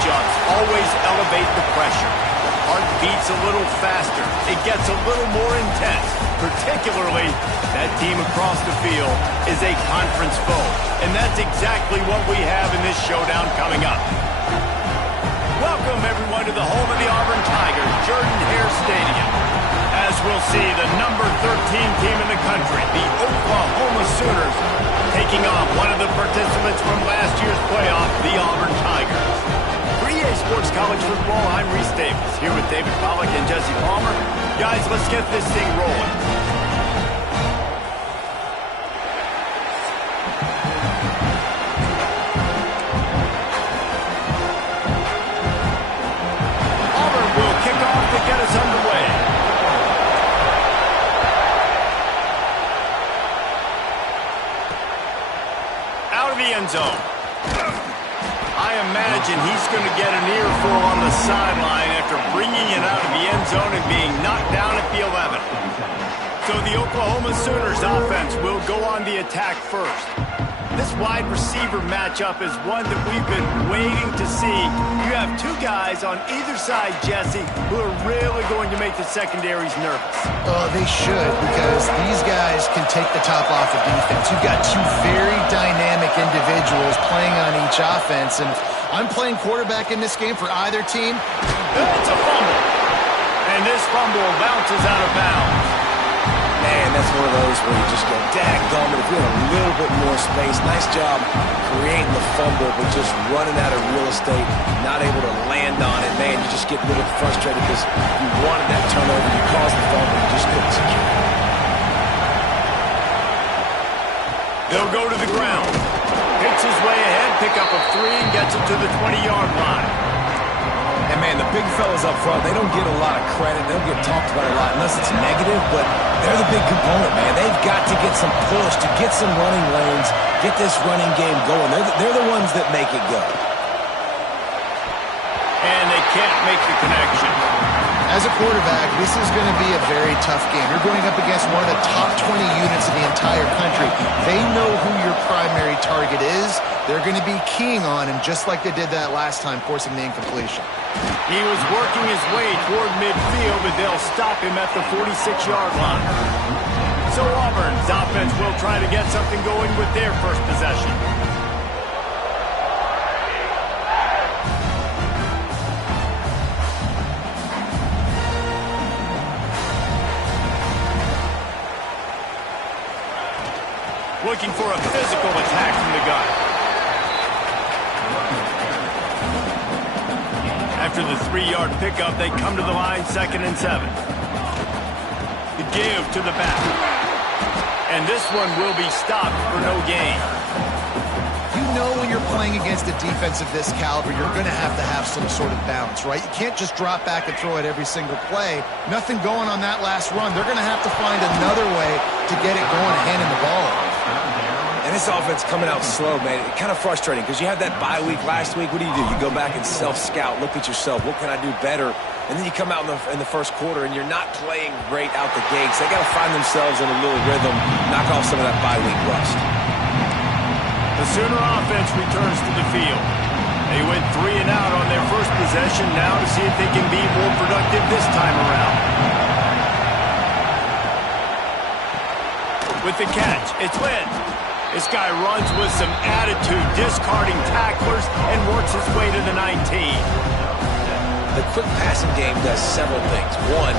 matchups always elevate the pressure. The heart beats a little faster. It gets a little more intense. Particularly, that team across the field is a conference foe. And that's exactly what we have in this showdown coming up. Welcome, everyone, to the home of the Auburn Tigers, Jordan-Hare Stadium. As we'll see, the number 13 team in the country, the Oklahoma Sooners, taking on one of the participants from last year's playoff, the Auburn Tigers. For EA Sports College Football, I'm Reese Davis, here with David Pollack and Jesse Palmer. Guys, let's get this thing rolling. Auburn will kick off to get us underway. Out of the end zone. I imagine he's going to get an earful on the sideline after bringing it out of the end zone and being knocked down at the 11. So the Oklahoma Sooners offense will go on the attack first. This wide receiver matchup is one that we've been waiting to see. You have two guys on either side, Jesse, who are really going to make the secondaries nervous. Oh, they should, because these guys can take the top off of defense. You've got two very dynamic individuals playing on each offense, and if I'm playing quarterback in this game for either team. It's a fumble. And this fumble bounces out of bounds. Man, that's one of those where you just go, dadgummit, if we had a little bit more space. Nice job creating the fumble, but just running out of real estate, not able to land on it. Man, you just get a little frustrated because you wanted that turnover, you caused the fumble, you just couldn't secure it. They'll go to the ground. Hits his way ahead, pick up a 3, and gets it to the 20-yard line. And, man, the big fellas up front, they don't get a lot of credit. They don't get talked about a lot unless it's negative, but they're the big component, man. They've got to get some push, to get some running lanes, get this running game going. They're the ones that make it go. And they can't make the connection. As a quarterback, this is going to be a very tough game. You're going up against one of the top 20 units in the entire country. They know who your primary target is. They're going to be keying on him just like they did that last time, forcing the incompletion. He was working his way toward midfield, but they'll stop him at the 46-yard line. So Auburn's offense will try to get something going with their first possession. Looking for a physical attack from the gun. After the 3-yard pickup, they come to the line, 2nd and 7. The give to the back. And this one will be stopped for no gain. You know when you're playing against a defense of this caliber, you're going to have some sort of balance, right? You can't just drop back and throw it every single play. Nothing going on that last run. They're going to have to find another way to get it going, handing the ball off. And this offense coming out slow, man. It's kind of frustrating because you had that bye week last week. What do? You go back and self-scout, look at yourself. What can I do better? And then you come out in the first quarter, and you're not playing great out the gates. They got to find themselves in a little rhythm, knock off some of that bye week rust. The Sooner offense returns to the field. They went 3 and out on their first possession, now to see if they can be more productive this time around. With the catch, it's Lynn. This guy runs with some attitude, discarding tacklers, and works his way to the 19. The quick passing game does several things. One,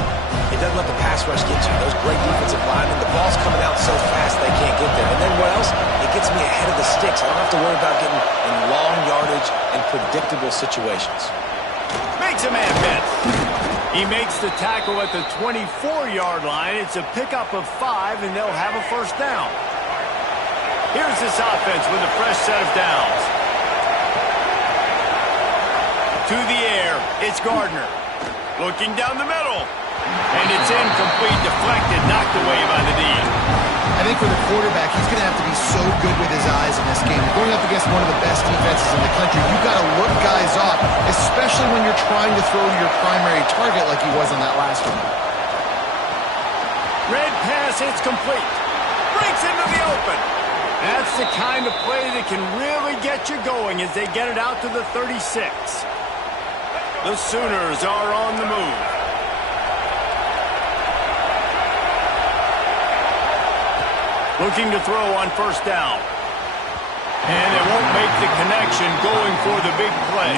it doesn't let the pass rush get you. Those great defensive linemen, the ball's coming out so fast they can't get there. And then what else? It gets me ahead of the sticks. I don't have to worry about getting in long yardage and predictable situations. Makes a man miss. He makes the tackle at the 24-yard line. It's a pickup of 5, and they'll have a first down. Here's this offense with a fresh set of downs. To the air, it's Gardner. Looking down the middle. And it's incomplete, deflected, knocked away by the D. I think for the quarterback, he's going to have to be so good with his eyes in this game. You're going up against one of the best defenses in the country. You've got to look guys off, especially when you're trying to throw to your primary target like he was on that last one. Red pass, it's complete. Breaks into the open. That's the kind of play that can really get you going as they get it out to the 36. The Sooners are on the move. Looking to throw on first down. And it won't make the connection going for the big play.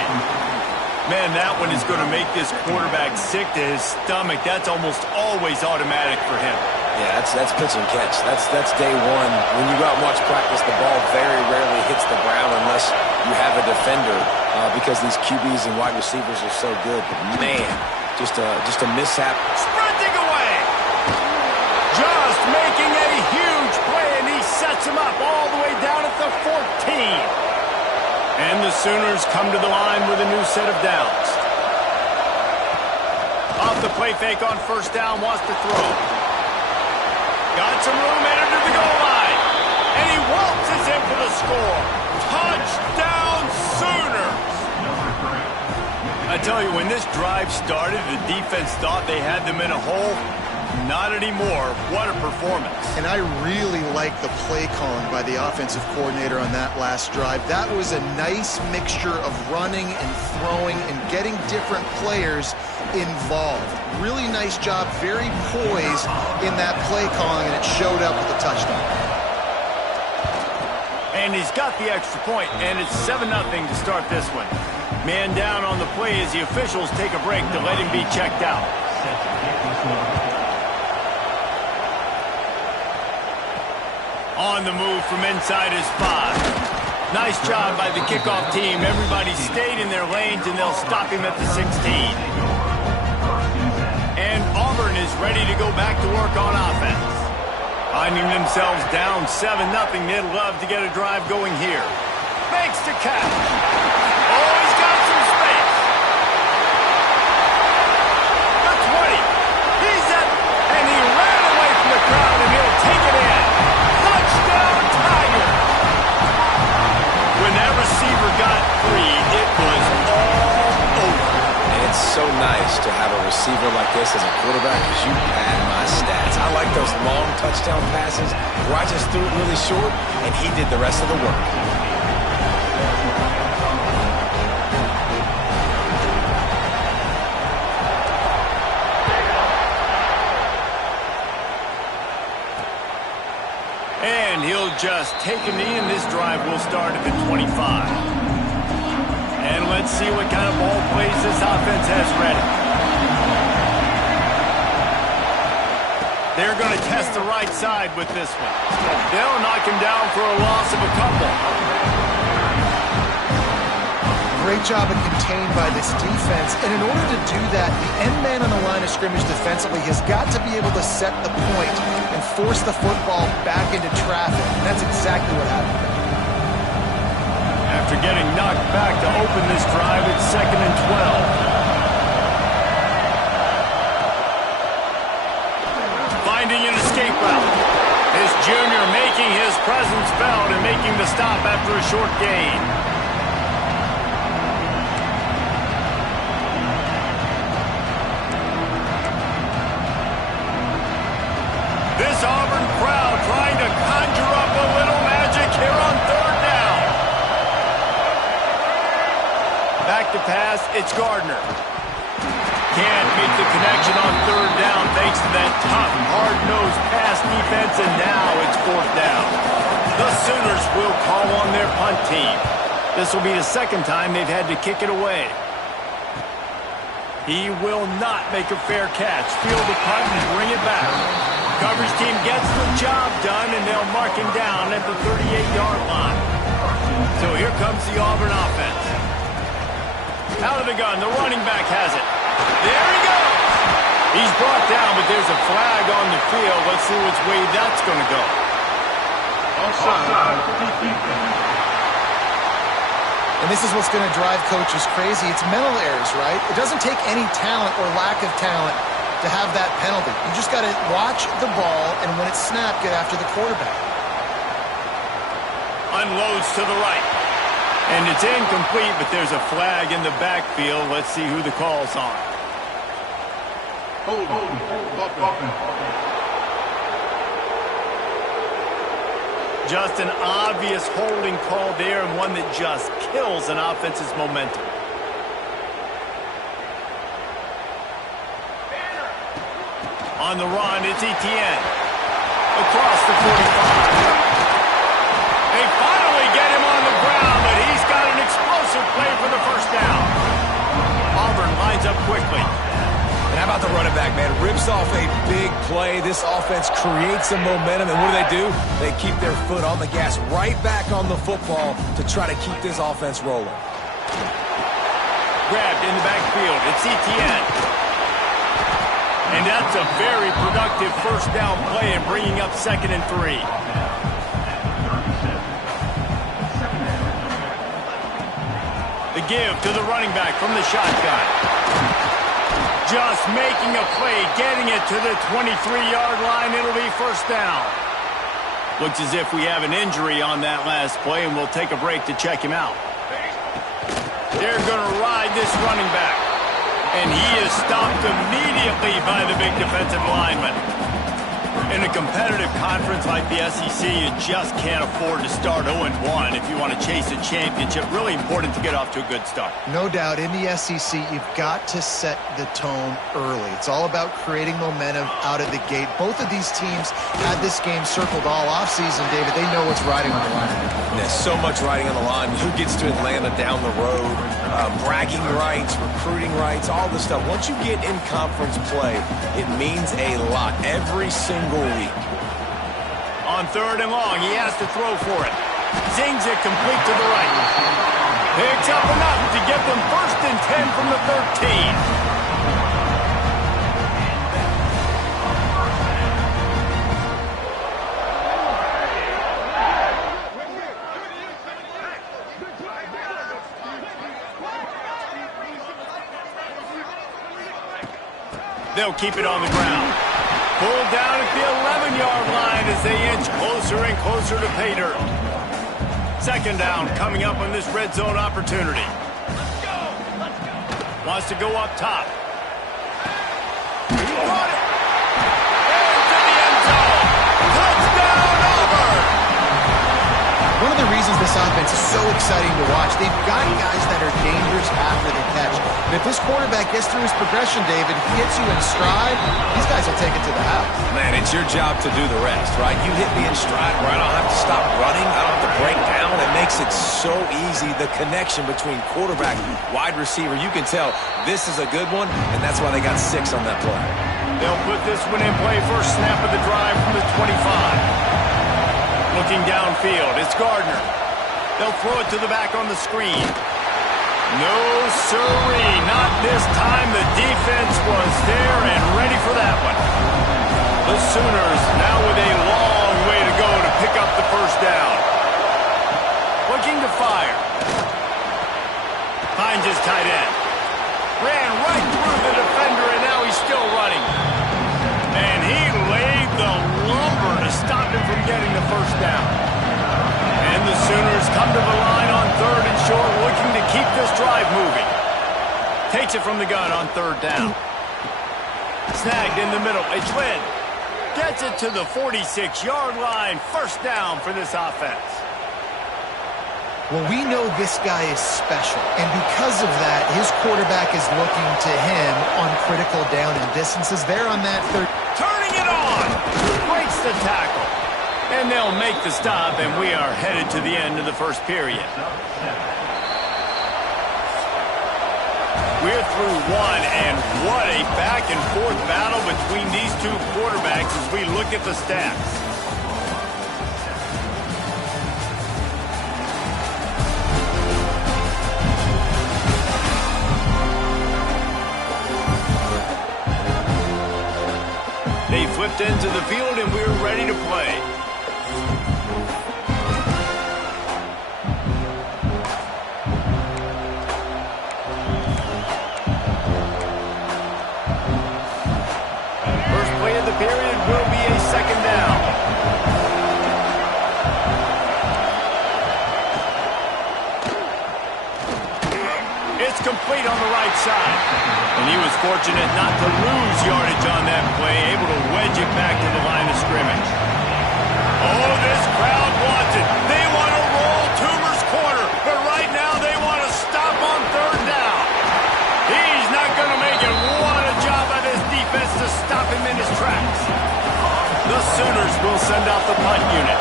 Man, that one is going to make this quarterback sick to his stomach. That's almost always automatic for him. Yeah, that's pitch and catch. That's day one. When you go out and watch practice, the ball very rarely hits the ground unless you have a defender because these QBs and wide receivers are so good. But man, just a mishap. Sprinting away. Just making a huge play, and he sets him up all the way down at the 14. And the Sooners come to the line with a new set of downs. Off the play fake on first down, wants to throw. Got some room, entered to the goal line. And he waltzes in for the score. Touchdown, Sooners! I tell you, when this drive started, the defense thought they had them in a hole. Not anymore. What a performance. And I really like the play calling by the offensive coordinator on that last drive. That was a nice mixture of running and throwing and getting different players involved. Really nice job, very poised in that play calling, and it showed up with a touchdown. And he's got the extra point, and it's 7-0 to start this one. Man down on the play as the officials take a break to let him be checked out. On the move from inside his 5. Nice job by the kickoff team. Everybody stayed in their lanes, and they'll stop him at the 16. And Auburn is ready to go back to work on offense. Finding themselves down 7-0, they'd love to get a drive going here. Makes the catch. Oh, he's got some space. The 20. He's at, and he ran away from the crowd, and he'll take it in. Touchdown, Tigers. When that receiver got free, it was all over. It's so nice to have a receiver like this as a quarterback because you pad my stats. I like those long touchdown passes where I just threw it really short and he did the rest of the work. And he'll just take a knee, and this drive will start at the 25. And let's see what kind of ball plays this offense has ready. They're going to test the right side with this one. They'll knock him down for a loss of a couple. Great job of contained by this defense. And in order to do that, the end man on the line of scrimmage defensively has got to be able to set the point and force the football back into traffic. And that's exactly what happened. After getting knocked back to open this drive, it's 2nd and 12. Finding an escape route. This junior making his presence felt and making the stop after a short gain. This Auburn crowd trying to conjure up a little magic here on 3rd down. Back to pass, it's Gardner. Can't make the connection on 3rd down thanks to that tough, hard-nosed pass defense, and now it's 4th down. The Sooners will call on their punt team. This will be the 2nd time they've had to kick it away. He will not make a fair catch. Field the punt and bring it back. Coverage team gets the job done, and they'll mark him down at the 38-yard line. So here comes the Auburn offense. Out of the gun, the running back has it. There he goes. He's brought down, but there's a flag on the field. Let's see which way that's going to go. And this is what's going to drive coaches crazy. It's mental errors, right? It doesn't take any talent or lack of talent to have that penalty. You just got to watch the ball, and when it's snapped, get after the quarterback. Unloads to the right. And it's incomplete, but there's a flag in the backfield. Let's see who the call's on. Just an obvious holding call there, and one that just kills an offense's momentum. On the run, it's Etienne. Across the 45. They finally get him on the ground, but he's got an explosive play for the first down. Auburn lines up quickly. And how about the running back, man? Rips off a big play. This offense creates some momentum, and what do? They keep their foot on the gas, right back on the football to try to keep this offense rolling. Grabbed in the backfield. It's Etienne. And that's a very productive first down play and bringing up 2nd and 3. The give to the running back from the shotgun. Just making a play, getting it to the 23-yard line. It'll be first down. Looks as if we have an injury on that last play, and we'll take a break to check him out. They're going to ride this running back. And he is stopped immediately by the big defensive lineman. In a competitive conference like the SEC, you just can't afford to start 0-1 if you want to chase a championship. Really important to get off to a good start. No doubt, in the SEC, you've got to set the tone early. It's all about creating momentum out of the gate. Both of these teams had this game circled all offseason, David. They know what's riding on the line. There's so much riding on the line. Who gets to Atlanta down the road? Bragging rights, recruiting rights, all this stuff. Once you get in conference play, it means a lot every single week. On 3rd and long, he has to throw for it. Zings it complete to the right. Picks up enough to get them 1st and 10 from the 13. They'll keep it on the ground. Pulled down at the 11-yard line as they inch closer and closer to pay dirt. 2nd down coming up on this red zone opportunity. Let's go! Let's go! Wants to go up top. Caught it! Into the end zone! Touchdown, Auburn! One of the reasons this offense is so exciting to watch, they've got guys that are dangerous after the catch. And if this quarterback gets through his progression, David, he hits you in stride, these guys will take it to the house. Man, it's your job to do the rest, right? You hit me in stride where I don't have to stop running. I don't have to break down. It makes it so easy, the connection between quarterback and wide receiver. You can tell this is a good one, and that's why they got 6 on that play. They'll put this one in play. First snap of the drive from the 25. Looking downfield, it's Gardner. They'll throw it to the back on the screen. No, sirree, not this time. The defense was there and ready for that one. The Sooners now with a long way to go to pick up the first down. Looking to fire. Finds his tight end. Ran right through the defender, and now he's still running. And he laid the lumber to stop him from getting the first down. And the Sooners come to the line on 3rd and short, looking to keep this drive moving. Takes it from the gun on 3rd down. Snagged in the middle. It's Lynn. Gets it to the 46-yard line. First down for this offense. Well, we know this guy is special, and because of that, his quarterback is looking to him on critical down and distances. There on that 3rd. Turning it on. Breaks the tackle. And they'll make the stop, and we are headed to the end of the first period. We're through one, and what a back-and-forth battle between these two quarterbacks as we look at the stats. They flipped into the field, and we're ready to play. First play of the period will be a 2nd down. It's complete on the right side. And he was fortunate not to lose yardage on that play, able to wedge it back to the line of scrimmage. Oh, this crowd wants it. They want to roll Toomer's corner, but right now they want to stop on 3rd down. He's not going to make it. What a job by this defense to stop him in his tracks. will send out the punt unit.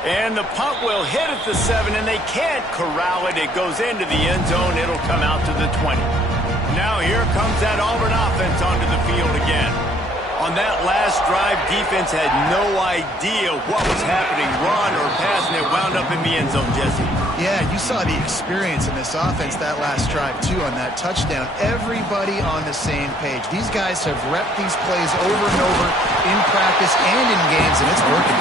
And the punt will hit at the 7, and they can't corral it. It goes into the end zone. It'll come out to the 20. Now here comes that Auburn offense onto the field again. On that last drive, defense had no idea what was happening, run or pass, and it wound up in the end zone, Jesse. Yeah, you saw the experience in this offense that last drive, too, on that touchdown. Everybody on the same page. These guys have repped these plays over and over in practice and in games, and it's working.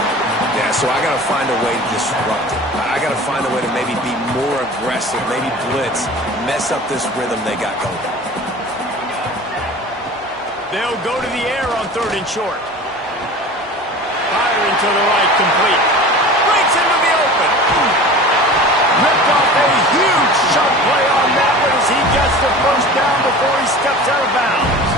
Yeah, so I got to find a way to disrupt it. I got to find a way to maybe be more aggressive, maybe blitz, mess up this rhythm they got going. They'll go to the air on 3rd and short. Firing to the right, complete. Breaks into the open. Ripped off a huge shot play on that one as he gets the first down before he steps out of bounds.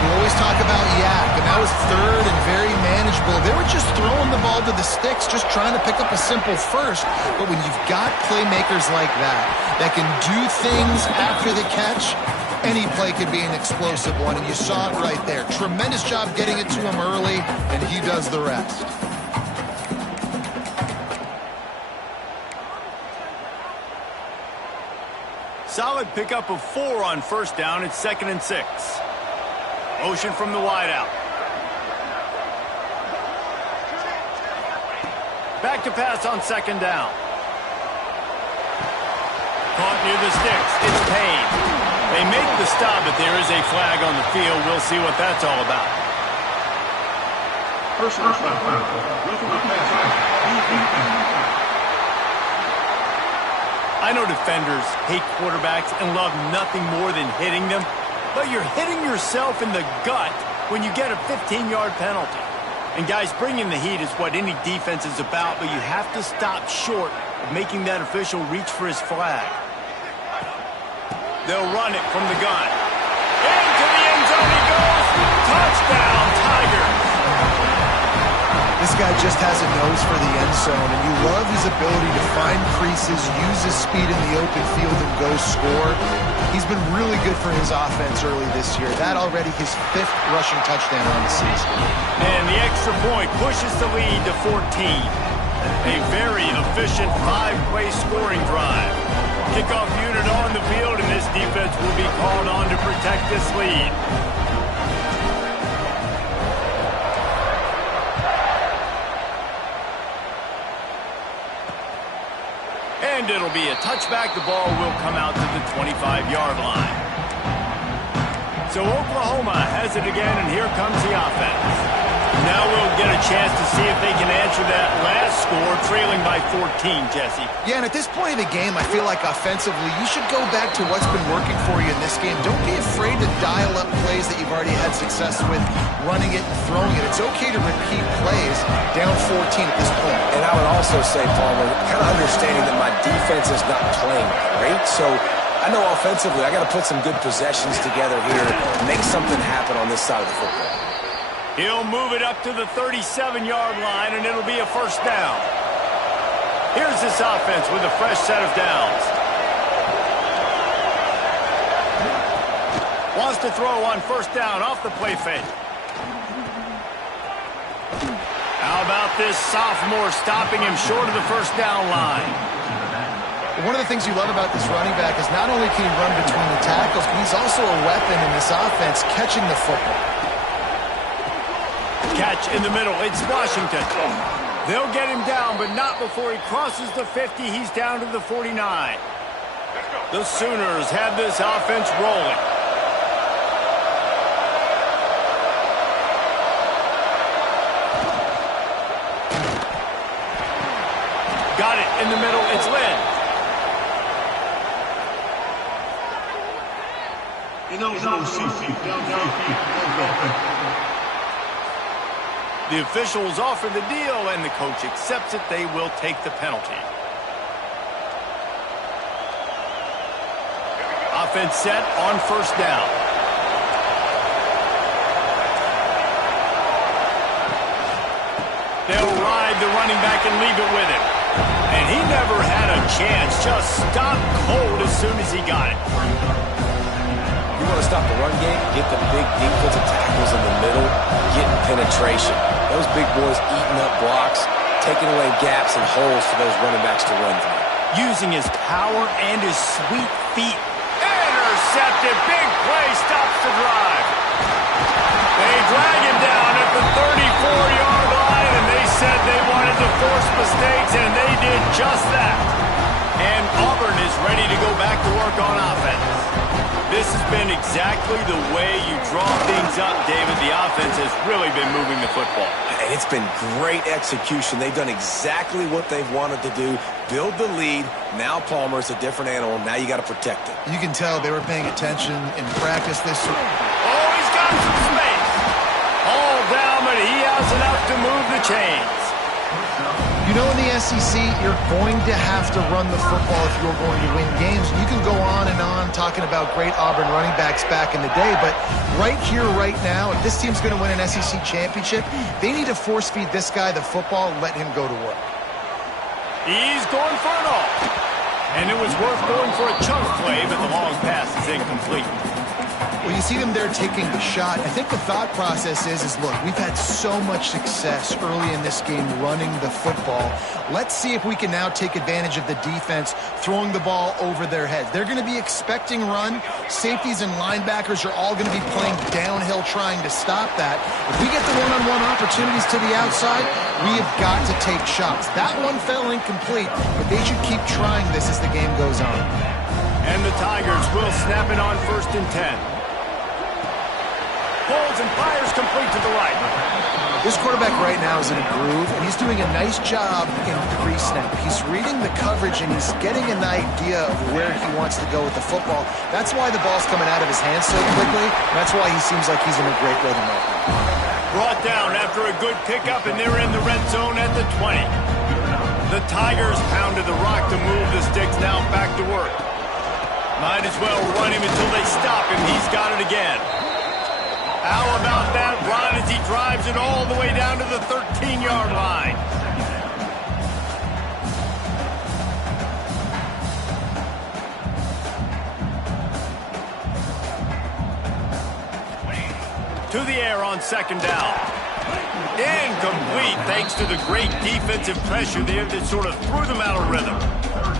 We always talk about yak, and that was 3rd and very manageable. They were just throwing the ball to the sticks, just trying to pick up a simple first. But when you've got playmakers like that can do things after the catch, any play could be an explosive one, and you saw it right there. Tremendous job getting it to him early, and he does the rest. Solid pickup of 4 on first down. It's 2nd and 6. Motion from the wideout. Back to pass on 2nd down. Caught near the sticks. It's Payne. They make the stop, but there is a flag on the field. We'll see what that's all about. I know defenders hate quarterbacks and love nothing more than hitting them, but you're hitting yourself in the gut when you get a 15-yard penalty. And guys, bringing the heat is what any defense is about, but you have to stop short of making that official reach for his flag. They'll run it from the gun. Into the end zone he goes. Touchdown, Tigers. This guy just has a nose for the end zone, and you love his ability to find creases, use his speed in the open field, and go score. He's been really good for his offense early this year. That already his 5th rushing touchdown on the season. And the extra point pushes the lead to 14. A very efficient 5-play scoring drive. Kickoff unit on the field, and this defense will be called on to protect this lead. And it'll be a touchback. The ball will come out to the 25-yard line. So Oklahoma has it again, and here comes the offense. Now we'll get a chance to see if they can answer that last score, trailing by 14, Jesse. Yeah, and at this point of the game, I feel like offensively, you should go back to what's been working for you in this game. Don't be afraid to dial up plays that you've already had success with, running it and throwing it. It's okay to repeat plays down 14 at this point. And I would also say, Palmer, kind of understanding that my defense is not playing great, so I know offensively I got to put some good possessions together here and make something happen on this side of the football. He'll move it up to the 37-yard line, and it'll be a first down. Here's this offense with a fresh set of downs. Wants to throw on first down off the play fake. How about this sophomore stopping him short of the first down line? One of the things you love about this running back is not only can he run between the tackles, but he's also a weapon in this offense, catching the football. Catch in the middle. It's Washington. They'll get him down, but not before he crosses the 50. He's down to the 49. The Sooners have this offense rolling. Got it in the middle. It's Lynn. The officials offer the deal, and the coach accepts it. They will take the penalty. Offense set on first down. They'll ride the running back and leave it with him. And he never had a chance. Just stopped cold as soon as he got it. want to stop the run game, get the big defensive tackles in the middle, getting penetration. Those big boys eating up blocks, taking away gaps and holes for those running backs to run through. Using his power and his sweet feet. Intercepted. Big play. Stops the drive. They drag him down at the 34-yard line, and they said they wanted to force mistakes, and they did just that. And Auburn is ready to go back to work on offense. This has been exactly the way you draw things up, David. The offense has really been moving the football. And it's been great execution. They've done exactly what they've wanted to do. Build the lead. Now Palmer's a different animal. Now you got to protect it. You can tell they were paying attention in practice this week. Oh, he's got some space. All down, but he has enough to move the chains. You know, in the SEC, you're going to have to run the football if you're going to win games. You can go on and on talking about great Auburn running backs back in the day, but right here, right now, if this team's going to win an SEC championship, they need to force-feed this guy the football and let him go to work. He's going for it all. And it was worth going for a chunk play, but the long pass is incomplete. Well, you see them there taking the shot. I think the thought process is look, we've had so much success early in this game running the football. Let's see if we can now take advantage of the defense throwing the ball over their heads. They're going to be expecting run. Safeties and linebackers are all going to be playing downhill trying to stop that. If we get the one-on-one opportunities to the outside, we have got to take shots. That one fell incomplete, but they should keep trying this as the game goes on. And the Tigers will snap it on 1st and 10. Pulls and fires complete to the right. This quarterback right now is in a groove, and he's doing a nice job in pre-snap. He's reading the coverage, and he's getting an idea of where he wants to go with the football. That's why the ball's coming out of his hands so quickly. That's why he seems like he's in a great rhythm right now. Brought down after a good pickup, and they're in the red zone at the 20. The Tigers pounded the rock to move the sticks, now back to work. Might as well run him until they stop him. He's got it again. How about that run as he drives it all the way down to the 13-yard line? To the air on 2nd down. Incomplete thanks to the great defensive pressure there that sort of threw them out of rhythm.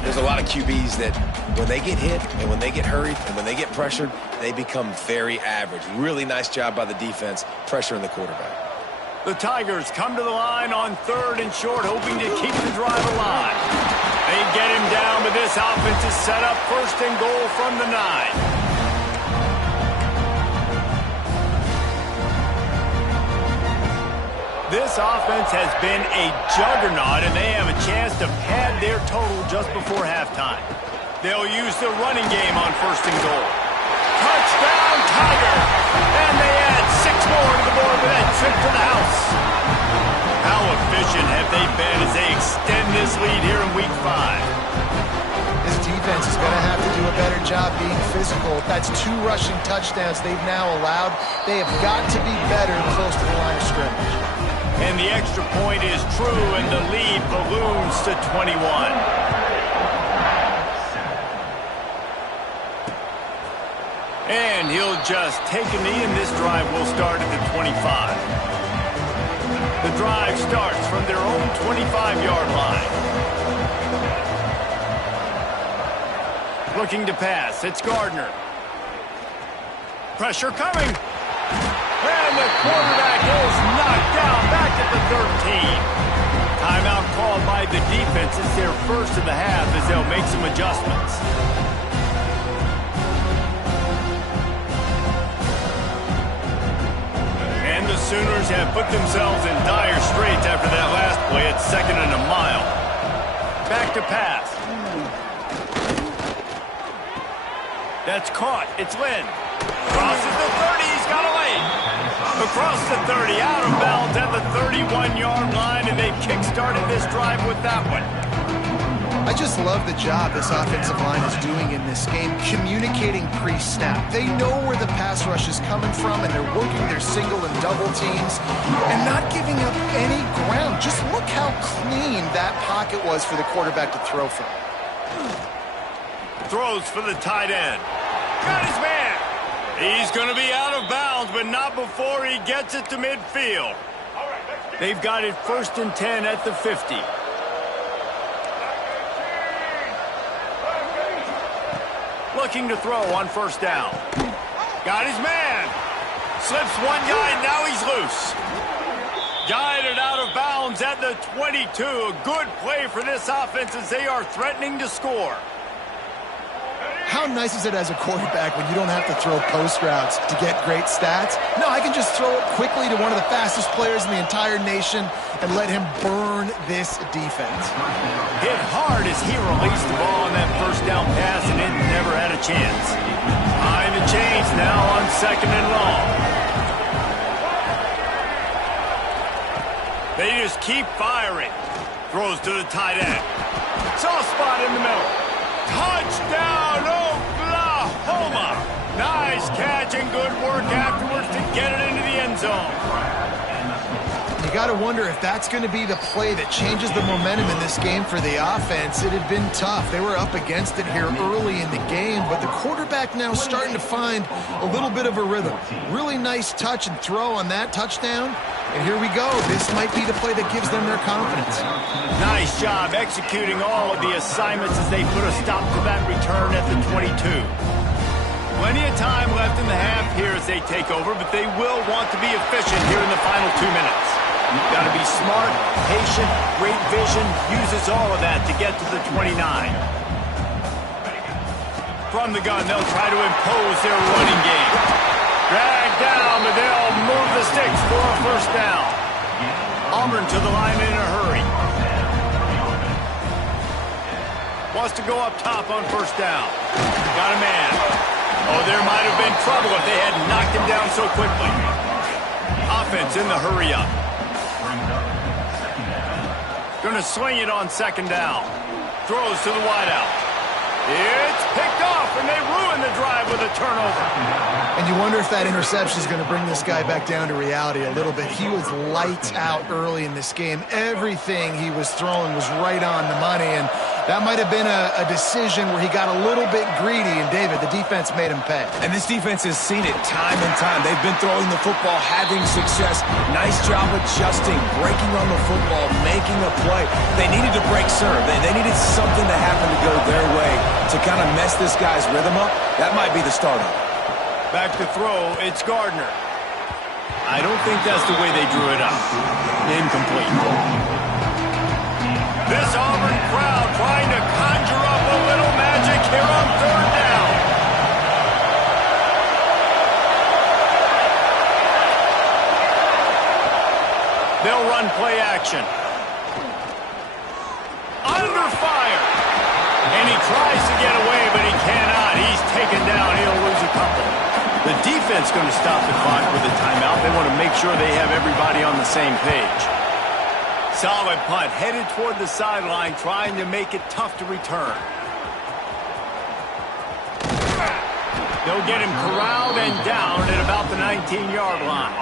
There's a lot of QBs that when they get hit and when they get hurried and when they get pressured, they become very average. Really nice job by the defense pressuring the quarterback. The Tigers come to the line on 3rd and short, hoping to keep the drive alive. They get him down, but this offense is set up 1st and goal from the 9. This offense has been a juggernaut, and they have a chance to pad their total just before halftime. They'll use the running game on 1st and goal. Touchdown, Tiger! And they add 6 more to the board with that trip to the house. How efficient have they been as they extend this lead here in Week 5? This defense is going to have to do a better job being physical. That's 2 rushing touchdowns they've now allowed. They have got to be better close to the line of scrimmage. And the extra point is true, and the lead balloons to 21. And he'll just take a knee, and this drive will start at the 25. The drive starts from their own 25-yard line. Looking to pass. It's Gardner. Pressure coming. And the quarterback is knocked down back at the 13. Timeout called by the defense. It's their first of the half as they'll make some adjustments. And the Sooners have put themselves in dire straits after that last play at 2nd and a mile. Back to pass. That's caught. It's Lynn. Crosses the 30. He's got a lane. Across the 30, out of bounds at the 31-yard line, and they kick-started this drive with that one. I just love the job this offensive line is doing in this game, communicating pre-snap. They know where the pass rush is coming from, and they're working their single and double teams and not giving up any ground. Just look how clean that pocket was for the quarterback to throw from. Throws for the tight end. Got his man. He's going to be out of bounds, but not before he gets it to midfield. They've got it 1st and 10 at the 50. Looking to throw on 1st down. Got his man. Slips one guy, now he's loose. Guided out of bounds at the 22. A good play for this offense as they are threatening to score. How nice is it as a quarterback when you don't have to throw post routes to get great stats? No, I can just throw it quickly to one of the fastest players in the entire nation and let him burn this defense. Hit hard as he released the ball on that 1st down pass, and it never had a chance. Behind the chains now on 2nd and long. They just keep firing. Throws to the tight end. Soft spot in the middle. Touchdown, Oklahoma! Nice catch and good work afterwards to get it into the end zone. You got to wonder if that's going to be the play that changes the momentum in this game for the offense. It had been tough. They were up against it here early in the game, but the quarterback now starting to find a little bit of a rhythm. Really nice touch and throw on that touchdown. And here we go. This might be the play that gives them their confidence. Nice job executing all of the assignments as they put a stop to that return at the 22. Plenty of time left in the half here as they take over, but they will want to be efficient here in the final 2 minutes. You've got to be smart, patient, great vision, uses all of that to get to the 29. From the gun, they'll try to impose their running game. Drag down, but they'll move the sticks for a 1st down. Auburn to the line in a hurry. Wants to go up top on 1st down. Got a man. Oh, there might have been trouble if they had knocked him down so quickly. Offense in the hurry up. Going to swing it on 2nd down. Throws to the wideout. It's picked off, and they ruin the drive with a turnover. And you wonder if that interception is going to bring this guy back down to reality a little bit. He was lights out early in this game. Everything he was throwing was right on the money, and that might have been a decision where he got a little bit greedy, and David, the defense made him pay. And this defense has seen it time and time. They've been throwing the football, having success. Nice job adjusting, breaking on the football, making a play. They needed to break serve. They needed something to happen to go their way to kind of mess this guy's rhythm up. That might be the start of it. Back to throw, it's Gardner. I don't think that's the way they drew it up. Incomplete. This Auburn crowd trying to conjure up a little magic here on 3rd down. They'll run play action. Under fire. And he tries to get away, but he cannot. He's taken down. He'll lose a couple. The defense going to stop the clock with a timeout. They want to make sure they have everybody on the same page. Solid punt, headed toward the sideline, trying to make it tough to return. They'll get him corralled and down at about the 19-yard line.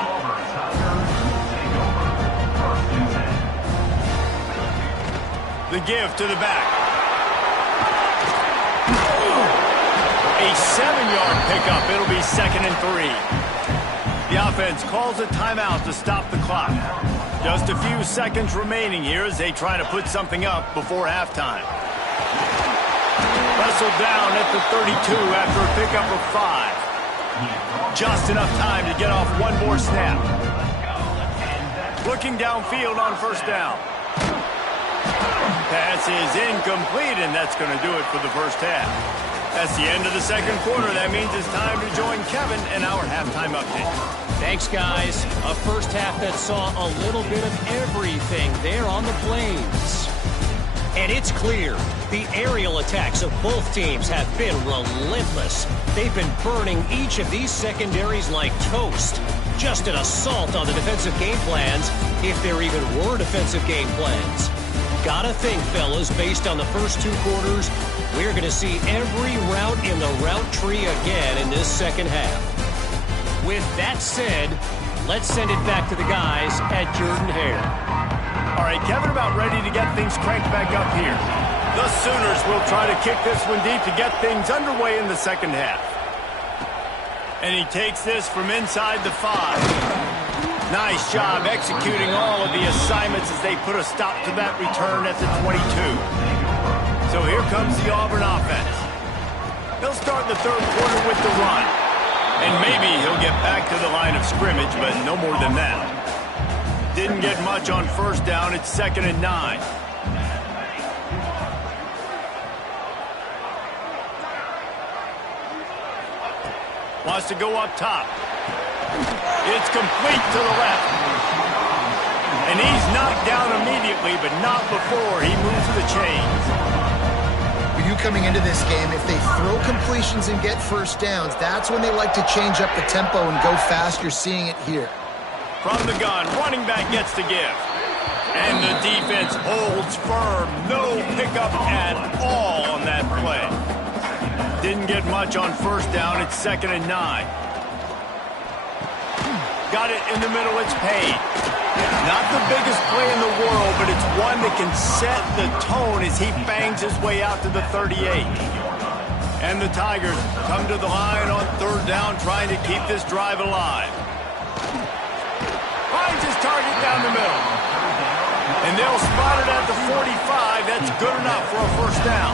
The give to the back. A 7-yard pickup. It'll be 2nd and 3. The offense calls a timeout to stop the clock. Just a few seconds remaining here as they try to put something up before halftime. Wrestled down at the 32 after a pickup of 5. Just enough time to get off one more snap. Looking downfield on 1st down. Pass is incomplete, and that's going to do it for the 1st half. That's the end of the 2nd quarter. That means it's time to join Kevin in our halftime update. Thanks, guys. A 1st half that saw a little bit of everything there on the Plains. And it's clear, the aerial attacks of both teams have been relentless. They've been burning each of these secondaries like toast. Just an assault on the defensive game plans, if there even were defensive game plans. Gotta think, fellas, based on the first 2 quarters, we're going to see every route in the route tree again in this 2nd half. With that said, let's send it back to the guys at Jordan-Hare. All right, Kevin, about ready to get things cranked back up here. The Sooners will try to kick this one deep to get things underway in the 2nd half. And he takes this from inside the 5. Nice job executing all of the assignments as they put a stop to that return at the 22. So here comes the Auburn offense. He'll start the third quarter with the run. And maybe he'll get back to the line of scrimmage, but no more than that. Didn't get much on first down. It's 2nd and 9. Wants to go up top. It's complete to the left. And he's knocked down immediately, but not before he moves the chains. For you coming into this game, if they throw completions and get first downs, that's when they like to change up the tempo and go fast. You're seeing it here. From the gun, running back gets to give. And the defense holds firm. No pickup at all on that play. Didn't get much on first down. It's 2nd and 9. Got it in the middle. It's paid. Not the biggest play in the world, but it's one that can set the tone as he bangs his way out to the 38. And the Tigers come to the line on third down, trying to keep this drive alive. Finds his target down the middle. And they'll spot it at the 45. That's good enough for a first down.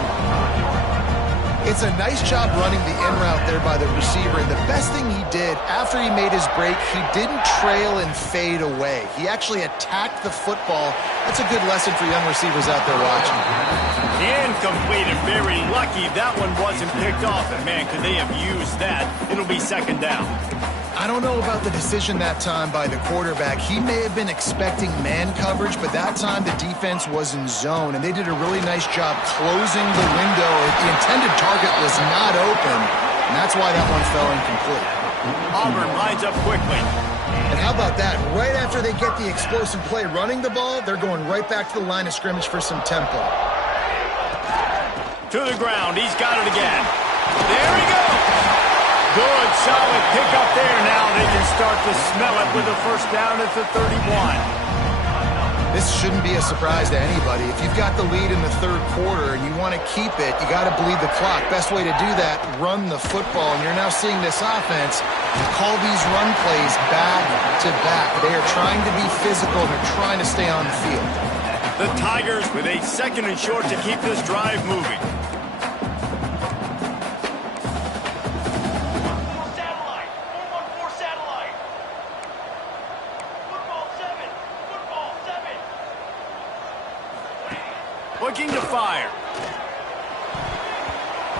It's a nice job running the in route there by the receiver. And the best thing he did after he made his break, he didn't trail and fade away. He actually attacked the football. That's a good lesson for young receivers out there watching. Incomplete and very lucky that one wasn't picked off. And man, could they have used that? It'll be 2nd down. I don't know about the decision that time by the quarterback. He may have been expecting man coverage, but that time the defense was in zone, and they did a really nice job closing the window. The intended target was not open, and that's why that one fell incomplete. Auburn lines up quickly. And how about that? Right after they get the explosive play running the ball, they're going right back to the line of scrimmage for some tempo. To the ground. He's got it again. There he goes. Good, solid pickup there. Now they can start to smell it with a first down at the 31. This shouldn't be a surprise to anybody. If you've got the lead in the third quarter and you want to keep it, you got to bleed the clock. Best way to do that, run the football. And you're now seeing this offense call these run plays back to back. They are trying to be physical, and they're trying to stay on the field. The Tigers with a 2nd and short to keep this drive moving. Looking to fire.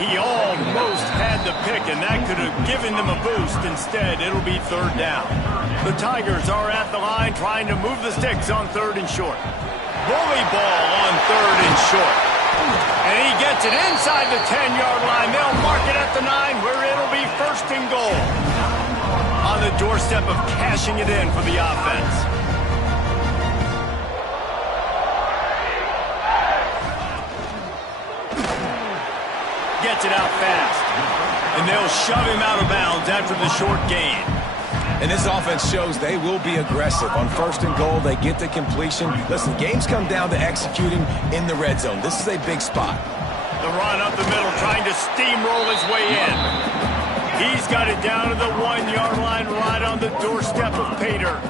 He almost had the pick, and that could have given them a boost. Instead, it'll be 3rd down. The Tigers are at the line trying to move the sticks on 3rd and short. Bully ball on 3rd and short. And he gets it inside the 10-yard line. They'll mark it at the 9, where it'll be 1st and goal. On the doorstep of cashing it in for the offense. Gets it out fast. And they'll shove him out of bounds after the short gain. And this offense shows they will be aggressive. On 1st and goal, they get the completion. Listen, games come down to executing in the red zone. This is a big spot. The run up the middle, trying to steamroll his way in. He's got it down to the 1-yard line, right on the doorstep of Pater.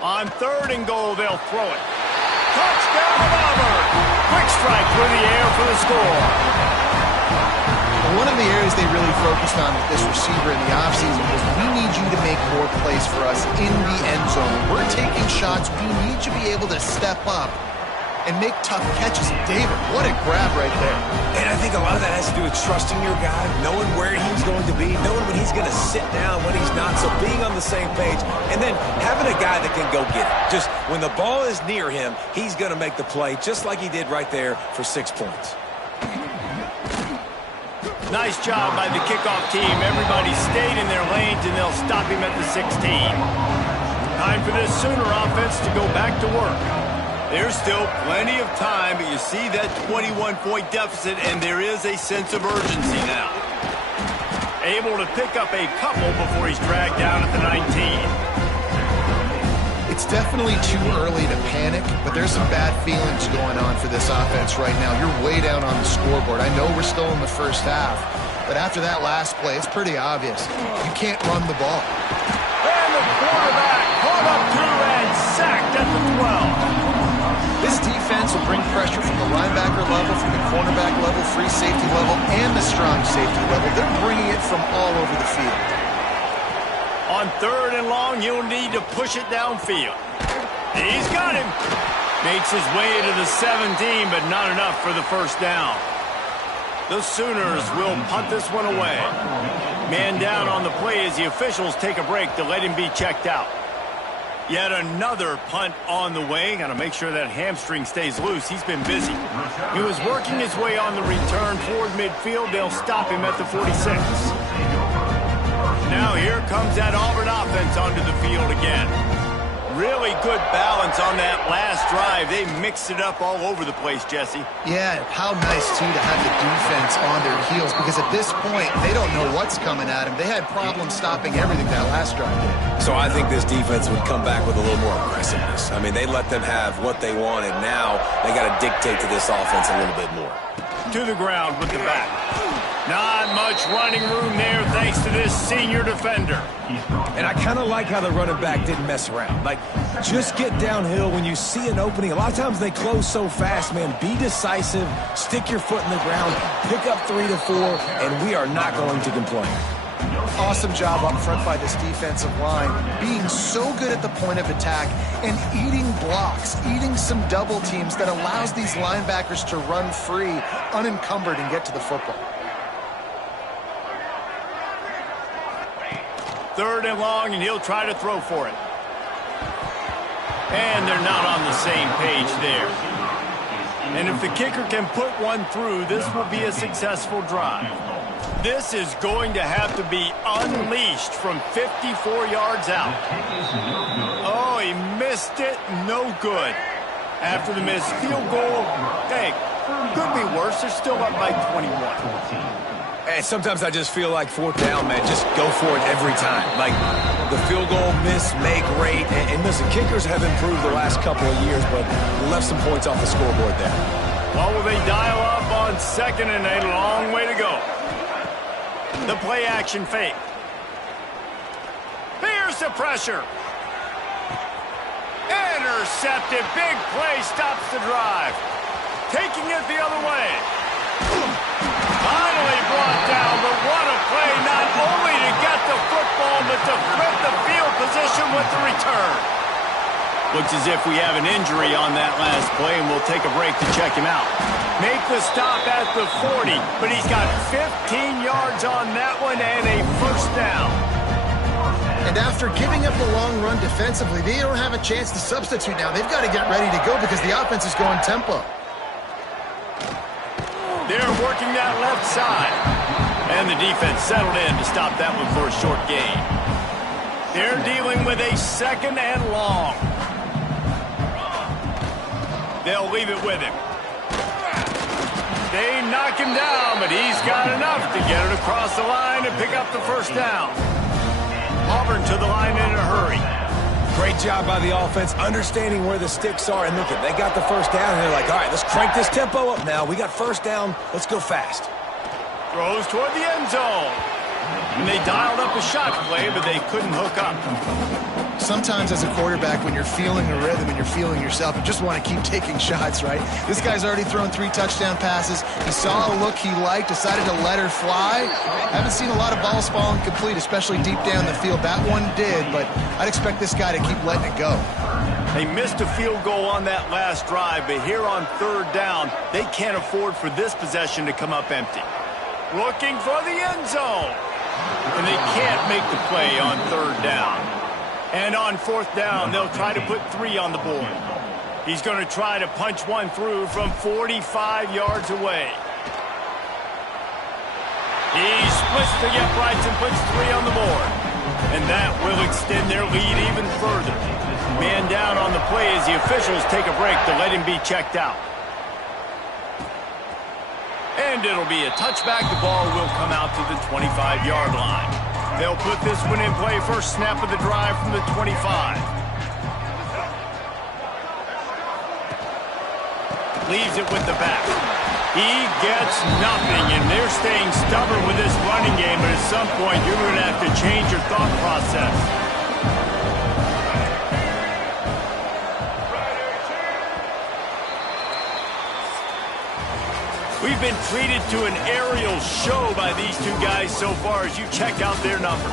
On 3rd and goal, they'll throw it. Touchdown, Auburn! Quick strike through the air for the score. One of the areas they really focused on with this receiver in the offseason was, we need you to make more plays for us in the end zone. We're taking shots. We need you to be able to step up and make tough catches. David, what a grab right there. And I think a lot of that has to do with trusting your guy, knowing where he's going to be, knowing when he's going to sit down, when he's not, so being on the same page, and then having a guy that can go get it. Just when the ball is near him, he's going to make the play, just like he did right there for 6 points. Nice job by the kickoff team. Everybody stayed in their lanes, and they'll stop him at the 16. Time for this Sooner offense to go back to work. There's still plenty of time, but you see that 21-point deficit, and there is a sense of urgency now. able to pick up a couple before he's dragged down at the 19. It's definitely too early to panic, but there's some bad feelings going on for this offense right now. You're way down on the scoreboard. I know we're still in the first half, but after that last play, it's pretty obvious. You can't run the ball. And the quarterback caught up to and sacked at the 12. This defense will bring pressure from the linebacker level, from the cornerback level, free safety level, and the strong safety level. They're bringing it from all over the field. On 3rd and long, you'll need to push it downfield. He's got him. Makes his way to the 17, but not enough for the first down. The Sooners will punt this one away. Man down on the play as the officials take a break to let him be checked out. Yet another punt on the way. Got to make sure that hamstring stays loose. He's been busy. He was working his way on the return toward midfield. They'll stop him at the 46. Now here comes that Auburn offense onto the field again. Really good balance on that last drive. They mixed it up all over the place, Jesse. Yeah, how nice, too, to have the defense on their heels, because at this point, they don't know what's coming at them. They had problems stopping everything that last drive did. So I think this defense would come back with a little more aggressiveness. I mean, they let them have what they wanted. Now they got to dictate to this offense a little bit more. To the ground with the back. Not much running room there thanks to this senior defender. And I kind of like how the running back didn't mess around. Like, just get downhill when you see an opening. A lot of times they close so fast, man. Be decisive, stick your foot in the ground, pick up 3 to 4, and we are not going to complain. Awesome job up front by this defensive line, being so good at the point of attack and eating blocks, eating some double teams that allows these linebackers to run free, unencumbered, and get to the football. 3rd and long, and he'll try to throw for it. And they're not on the same page there. And if the kicker can put one through, this will be a successful drive. This is going to have to be unleashed from 54 yards out. Oh, he missed it. No good. After the missed field goal, hey, could be worse. They're still up by 21. And sometimes I just feel like 4th down, man, just go for it every time. Like, the field goal miss, make, rate. And listen, kickers have improved the last couple of years, but left some points off the scoreboard there. Well, will they dial up on 2nd and a long way to go? The play action fake. Here's the pressure. Intercepted. Big play stops the drive. Taking it the other way. Finally brought down, but what a play, not only to get the football, but to flip the field position with the return. Looks as if we have an injury on that last play, and we'll take a break to check him out. Make the stop at the 40, but he's got 15 yards on that one and a first down. And after giving up the long run defensively, they don't have a chance to substitute now. They've got to get ready to go because the offense is going tempo. They're working that left side. And the defense settled in to stop that one for a short gain. They're dealing with a 2nd and long. They'll leave it with him. They knock him down, but he's got enough to get it across the line and pick up the first down. Auburn to the line in a hurry. Great job by the offense, understanding where the sticks are. And look, they got the first down, and they're like, all right, let's crank this tempo up now. We got first down. Let's go fast. Throws toward the end zone. And they dialed up a shot play, but they couldn't hook up. Sometimes as a quarterback, when you're feeling a rhythm and you're feeling yourself, you just want to keep taking shots, right? This guy's already thrown 3 touchdown passes. He saw a look he liked, decided to let her fly. Haven't seen a lot of balls falling complete, especially deep down the field. That one did, but I'd expect this guy to keep letting it go. They missed a field goal on that last drive, but here on 3rd down, they can't afford for this possession to come up empty. Looking for the end zone. And they can't make the play on 3rd down. And on 4th down, they'll try to put 3 on the board. He's going to try to punch one through from 45 yards away. He splits the uprights and puts 3 on the board. And that will extend their lead even further. Man down on the play as the officials take a break to let him be checked out. And it'll be a touchback. The ball will come out to the 25-yard line. They'll put this one in play. First snap of the drive from the 25. Leaves it with the back. He gets nothing, and they're staying stubborn with this running game, but at some point you're going to have to change your thought process. We've been treated to an aerial show by these two guys so far as you check out their numbers.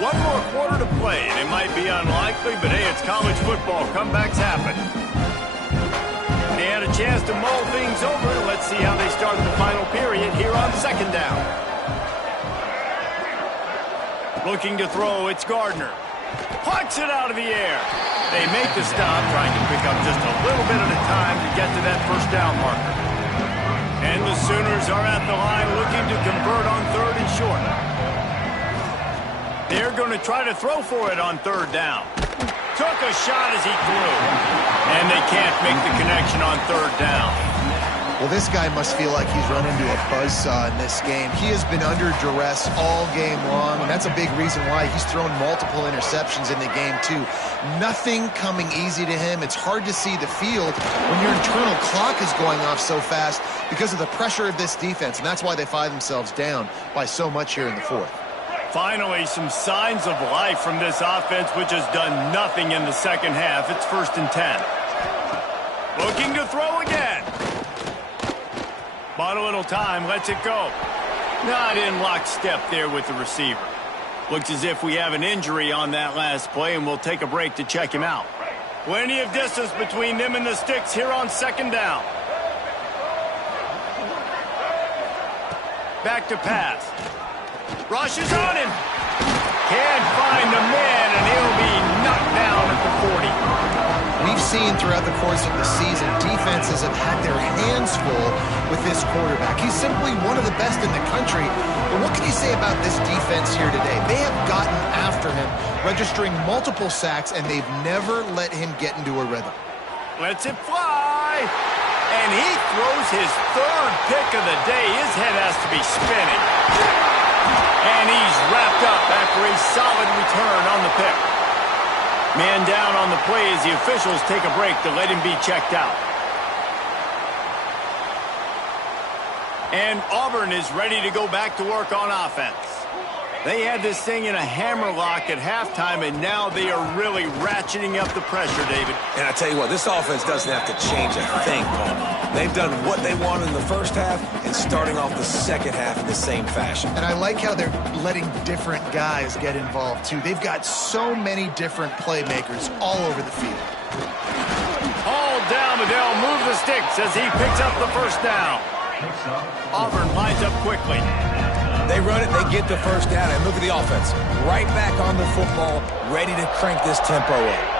One more quarter to play, and it might be unlikely, but hey, it's college football. Comebacks happen. They had a chance to mull things over. Let's see how they start the final period here on second down. Looking to throw, it's Gardner. Plucks it out of the air. They make the stop, trying to pick up just a little bit at a time to get to that first down marker. And the Sooners are at the line looking to convert on third and short. They're going to try to throw for it on third down. Took a shot as he threw. And they can't make the connection on third down. Well, this guy must feel like he's run into a buzzsaw in this game. He has been under duress all game long, and that's a big reason why he's thrown multiple interceptions in the game, too. Nothing coming easy to him. It's hard to see the field when your internal clock is going off so fast because of the pressure of this defense, and that's why they find themselves down by so much here in the fourth. Finally, some signs of life from this offense, which has done nothing in the second half. It's 1st and 10. Looking to throw again. Bought a little time, lets it go. Not in lockstep there with the receiver. Looks as if we have an injury on that last play, and we'll take a break to check him out. Plenty of distance between them and the sticks here on second down. Back to pass. Rushes on him. Can't find the man, and he'll be knocked down at the 40. We've seen throughout the course of the season, defenses have had their hands full with this quarterback. He's simply one of the best in the country. But what can you say about this defense here today? They have gotten after him, registering multiple sacks, and they've never let him get into a rhythm. Lets it fly. And he throws his third pick of the day. His head has to be spinning. And he's wrapped up after a solid return on the pick. Man down on the play as the officials take a break to let him be checked out. And Auburn is ready to go back to work on offense. They had this thing in a hammerlock at halftime, and now they are really ratcheting up the pressure, David. And I tell you what, this offense doesn't have to change a thing, Paul. They've done what they wanted in the first half and starting off the second half in the same fashion. And I like how they're letting different guys get involved, too. They've got so many different playmakers all over the field. All down, but they'll move the sticks as he picks up the first down. Auburn lines up quickly. They run it, they get the first down, and look at the offense. Right back on the football, ready to crank this tempo up.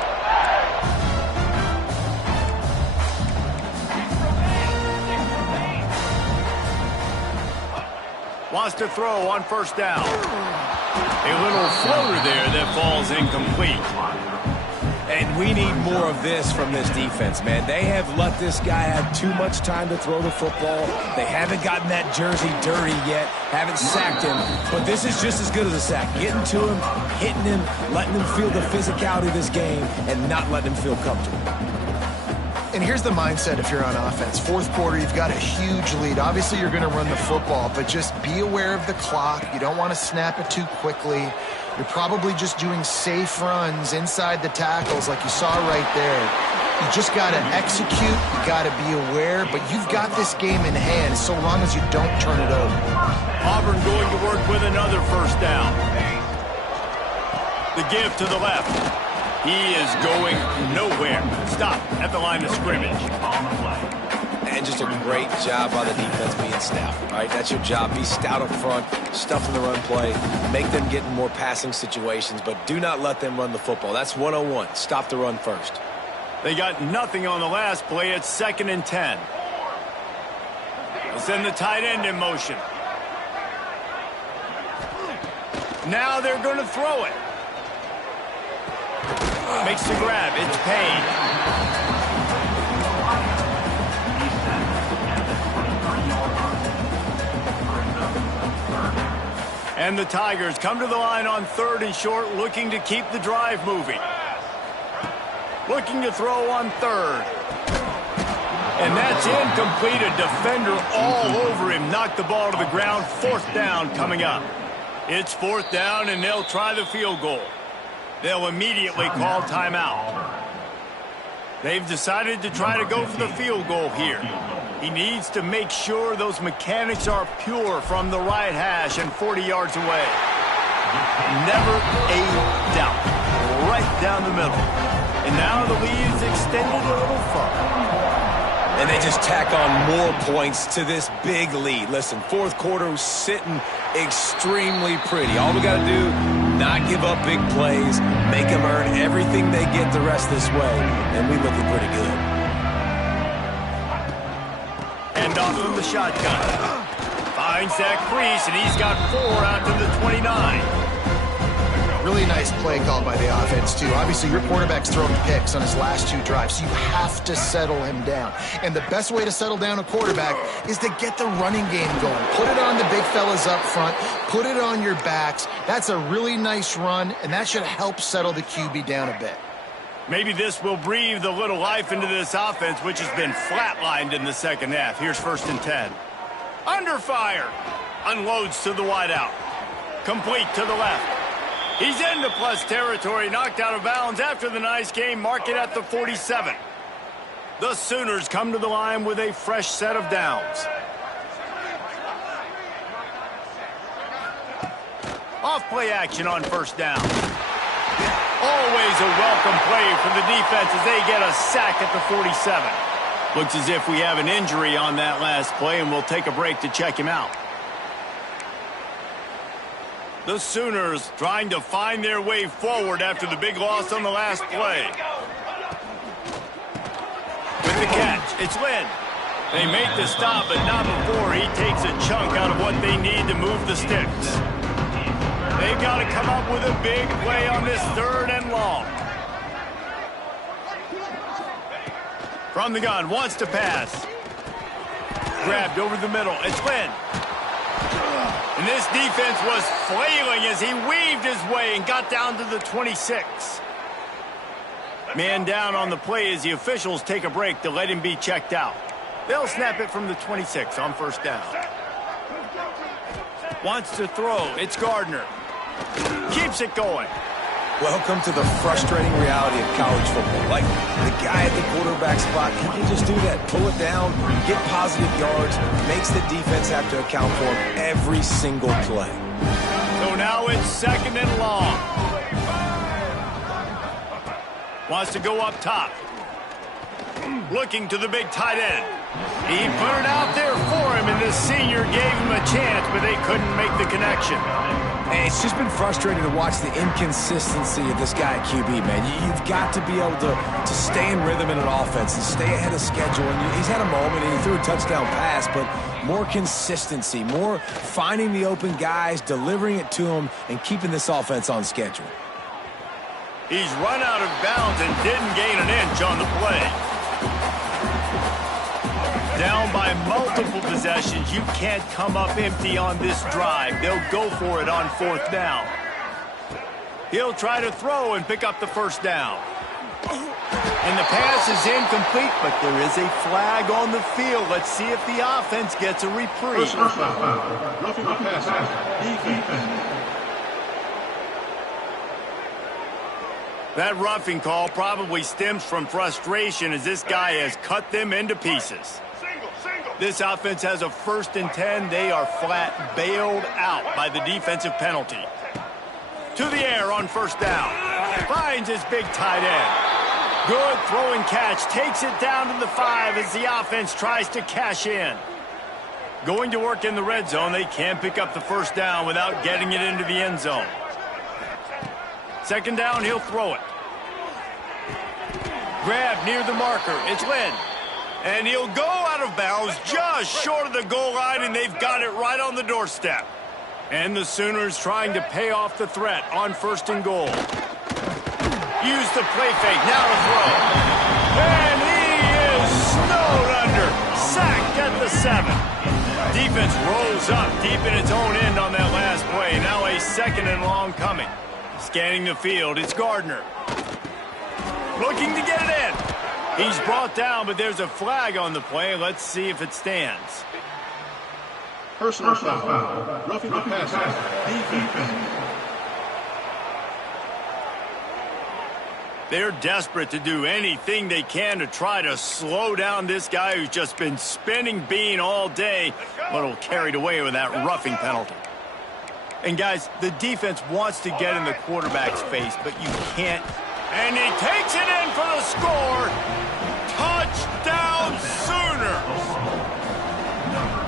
Wants to throw on first down. A little floater there that falls incomplete. And we need more of this from this defense, man. They have let this guy have too much time to throw the football. They haven't gotten that jersey dirty yet, haven't sacked him. But this is just as good as a sack. Getting to him, hitting him, letting him feel the physicality of this game, and not letting him feel comfortable. And here's the mindset if you're on offense. Fourth quarter, you've got a huge lead. Obviously, you're going to run the football, but just be aware of the clock. You don't want to snap it too quickly. You're probably just doing safe runs inside the tackles like you saw right there. You just got to execute. You got to be aware, but you've got this game in hand so long as you don't turn it over. Auburn going to work with another first down. The give to the left. He is going nowhere. Stop at the line of scrimmage. And just a great job by the defense being stout. All right, that's your job. Be stout up front, stuff in the run play, make them get in more passing situations, but do not let them run the football. That's 101. Stop the run first. They got nothing on the last play. It's 2nd and 10. They'll send the tight end in motion. Now they're going to throw it. Makes the grab. It's Payne. And the Tigers come to the line on 3rd and short, looking to keep the drive moving. Looking to throw on 3rd. And that's incomplete. A defender all over him. Knocked the ball to the ground. 4th down coming up. It's 4th down, and they'll try the field goal. They'll immediately call timeout. They've decided to try to go for the field goal here. He needs to make sure those mechanics are pure from the right hash and 40 yards away. Never a doubt. Right down the middle. And now the lead is extended a little further. And they just tack on more points to this big lead. Listen, 4th quarter was sitting extremely pretty. All we got to do, not give up big plays, make them earn everything they get the rest this way, and we looking pretty good. And off from the shotgun. Finds that crease, and he's got 4 out to the 29. Really nice play call by the offense, too. Obviously, your quarterback's thrown picks on his last 2 drives, so you have to settle him down. And the best way to settle down a quarterback is to get the running game going. Put it on the big fellas up front. Put it on your backs. That's a really nice run, and that should help settle the QB down a bit. Maybe this will breathe a little life into this offense, which has been flatlined in the second half. Here's 1st and 10. Under fire. Unloads to the wideout. Complete to the left. He's into plus territory, knocked out of bounds after the nice game. Mark it at the 47. The Sooners come to the line with a fresh set of downs. Off play action on 1st down. Always a welcome play for the defense as they get a sack at the 47. Looks as if we have an injury on that last play, and we'll take a break to check him out. The Sooners trying to find their way forward after the big loss on the last play. With the catch, it's Lynn. They make the stop, but not before he takes a chunk out of what they need to move the sticks. They've got to come up with a big play on this 3rd and long. From the gun, wants to pass. Grabbed over the middle, it's Lynn. And this defense was flailing as he weaved his way and got down to the 26. Man down on the play as the officials take a break to let him be checked out. They'll snap it from the 26 on 1st down. Wants to throw. It's Gardner. Keeps it going. Welcome to the frustrating reality of college football. Like, the guy at the quarterback spot, he can just do that. Pull it down, get positive yards, makes the defense have to account for him every single play. So now it's 2nd and long. Wants to go up top. Looking to the big tight end. He put it out there for him, and the senior gave him a chance, but they couldn't make the connection. And it's just been frustrating to watch the inconsistency of this guy at QB, man. You've got to be able to stay in rhythm in an offense and stay ahead of schedule. And he's had a moment, and he threw a touchdown pass, but more consistency, more finding the open guys, delivering it to them, and keeping this offense on schedule. He's run out of bounds and didn't gain an inch on the play. Down by multiple possessions, you can't come up empty on this drive. They'll go for it on 4th down. He'll try to throw and pick up the 1st down. And the pass is incomplete, but there is a flag on the field. Let's see if the offense gets a reprieve. That roughing call probably stems from frustration as this guy has cut them into pieces. This offense has a 1st and 10. They are flat bailed out by the defensive penalty. To the air on 1st down. Finds his big tight end. Good throwing catch. Takes it down to the 5 as the offense tries to cash in. Going to work in the red zone. They can't pick up the 1st down without getting it into the end zone. 2nd down, he'll throw it. Grab near the marker. It's Lynn. And he'll go out of bounds just short of the goal line, and they've got it right on the doorstep. And the Sooners trying to pay off the threat on 1st and goal. Use the play fake, now to throw. And he is snowed under. Sacked at the 7. Defense rolls up deep in its own end on that last play. Now a 2nd and long coming. Scanning the field, it's Gardner. Looking to get it in. He's brought down, but there's a flag on the play. Let's see if it stands. Personal foul. Roughing the passer. Defense. They're desperate to do anything they can to try to slow down this guy who's just been spinning bean all day, a little carried away with that roughing penalty. And guys, the defense wants to get in the quarterback's face, but you can't. And he takes it in for the score. Touchdown Sooners!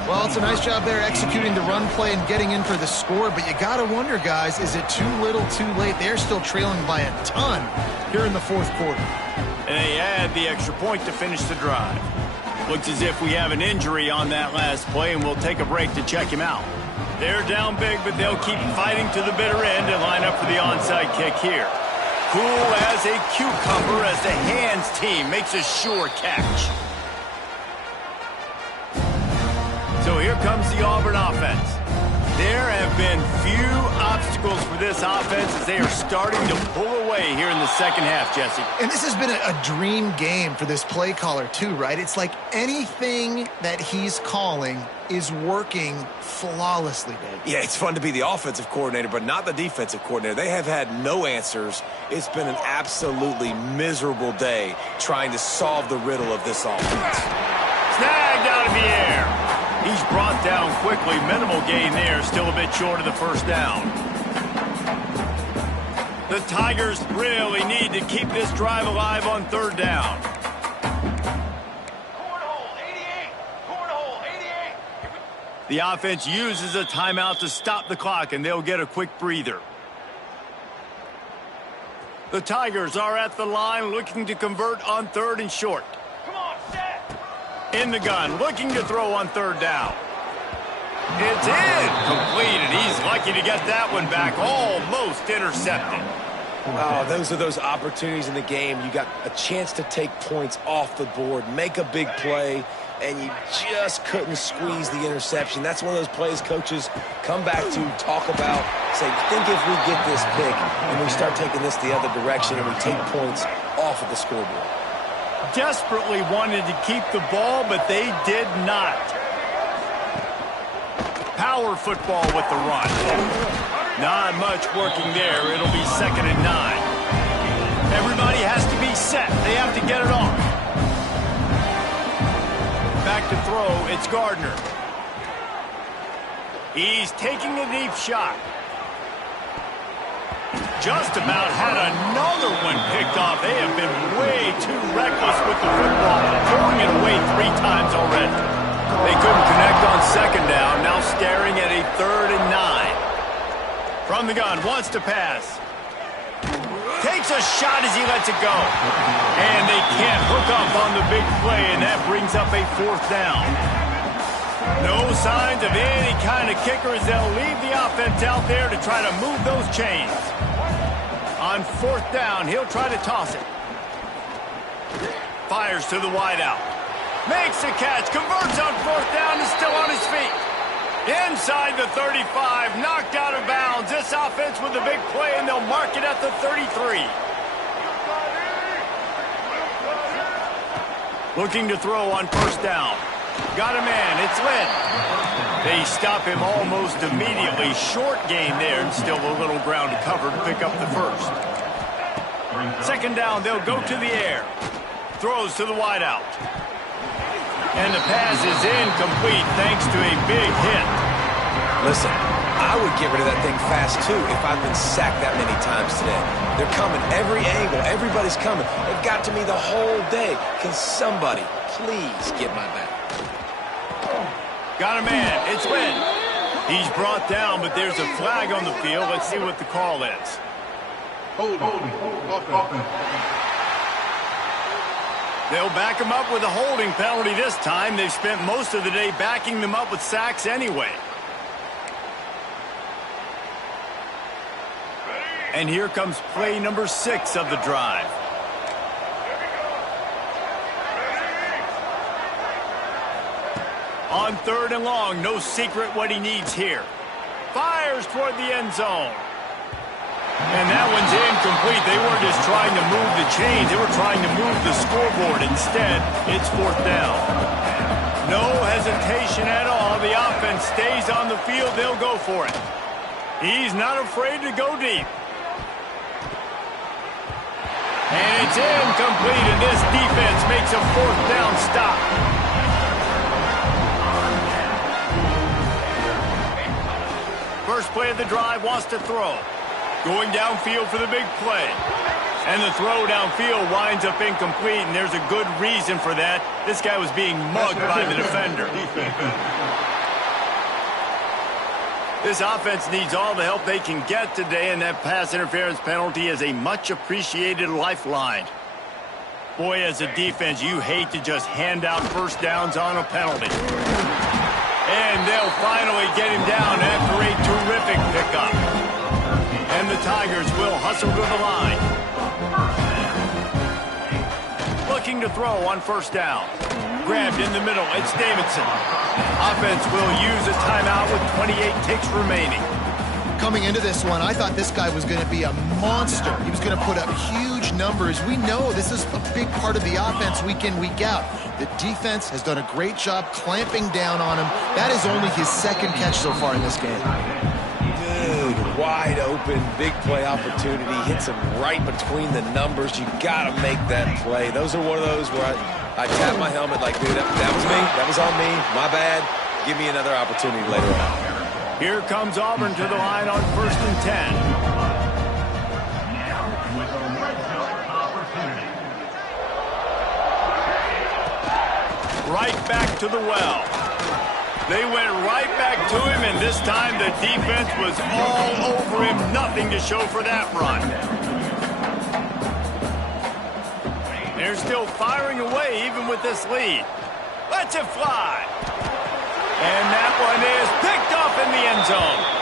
Well, it's a nice job there executing the run play and getting in for the score, but you got to wonder, guys, is it too little too late? They're still trailing by a ton here in the 4th quarter. And they add the extra point to finish the drive. Looks as if we have an injury on that last play, and we'll take a break to check him out. They're down big, but they'll keep fighting to the bitter end and line up for the onside kick here. Cool as a cucumber as the hands team makes a sure catch. So here comes the Auburn offense. There have been few obstacles for this offense as they are starting to pull away here in the 2nd half, Jesse. And this has been a dream game for this play caller too, right? It's like anything that he's calling is working flawlessly, baby. Yeah, it's fun to be the offensive coordinator, but not the defensive coordinator. They have had no answers. It's been an absolutely miserable day trying to solve the riddle of this offense. Snagged out of the air. He's brought down quickly. Minimal gain there. Still a bit short of the 1st down. The Tigers really need to keep this drive alive on 3rd down. The offense uses a timeout to stop the clock, and they'll get a quick breather. The Tigers are at the line looking to convert on 3rd and short. In the gun, looking to throw on 3rd down. It's incomplete, and he's lucky to get that one back, almost intercepted. Oh, those are those opportunities in the game. You got a chance to take points off the board, make a big play, and you just couldn't squeeze the interception. That's one of those plays coaches come back to talk about, say, think if we get this pick and we start taking this the other direction and we take points off of the scoreboard. Desperately wanted to keep the ball, but they did not. Power football with the run. Not much working there. It'll be 2nd and 9. Everybody has to be set. They have to get it off. Back to throw. It's Gardner. He's taking a deep shot. Just about had another one picked off. They have been way too reckless with the football, throwing it away 3 times already. They couldn't connect on 2nd down, now staring at a 3rd and 9. From the gun, wants to pass. Takes a shot as he lets it go. And they can't hook up on the big play, and that brings up a 4th down. No signs of any kind of kickers. They'll leave the offense out there to try to move those chains. On 4th down, he'll try to toss it. Fires to the wideout. Makes the catch, converts on 4th down, and still on his feet. Inside the 35, knocked out of bounds. This offense with a big play, and they'll mark it at the 33. Looking to throw on 1st down. Got a man, it's Lynn. They stop him almost immediately. Short gain there, and still a little ground to cover to pick up the 1st. 2nd down, they'll go to the air. Throws to the wideout. And the pass is incomplete thanks to a big hit. Listen, I would get rid of that thing fast, too, if I've been sacked that many times today. They're coming every angle. Everybody's coming. They've got to me the whole day. Can somebody please get my back? Got a man. It's Lynn. He's brought down, but there's a flag on the field. Let's see what the call is. Holding. They'll back him up with a holding penalty this time. They've spent most of the day backing them up with sacks anyway. And here comes play number 6 of the drive. On 3rd and long, no secret what he needs here. Fires toward the end zone. And that one's incomplete. They weren't just trying to move the chains. They were trying to move the scoreboard. Instead, it's 4th down. No hesitation at all. The offense stays on the field. They'll go for it. He's not afraid to go deep. And it's incomplete, and this defense makes a 4th down stop. First play of the drive, wants to throw. Going downfield for the big play. And the throw downfield winds up incomplete, and there's a good reason for that. This guy was being mugged by the defender. This offense needs all the help they can get today, and that pass interference penalty is a much-appreciated lifeline. Boy, as a defense, you hate to just hand out first downs on a penalty. And they'll finally get him down after a terrific pickup. And the Tigers will hustle to the line. Looking to throw on first down. Grabbed in the middle. It's Davidson. Offense will use a timeout with 28 ticks remaining. Coming into this one, I thought this guy was going to be a monster. He was going to put up huge numbers. We know this is a big part of the offense week in, week out. The defense has done a great job clamping down on him. That is only his 2nd catch so far in this game. Dude, wide open, big play opportunity. Hits him right between the numbers. You got to make that play. Those are one of those where I tap my helmet like, dude, that was me. That was on me. My bad. Give me another opportunity later on. Here comes Auburn to the line on 1st and 10. Right back to the well. They went right back to him, and this time the defense was all over him. Nothing to show for that run. They're still firing away even with this lead. Let's it fly. And that one is picked off in the end zone.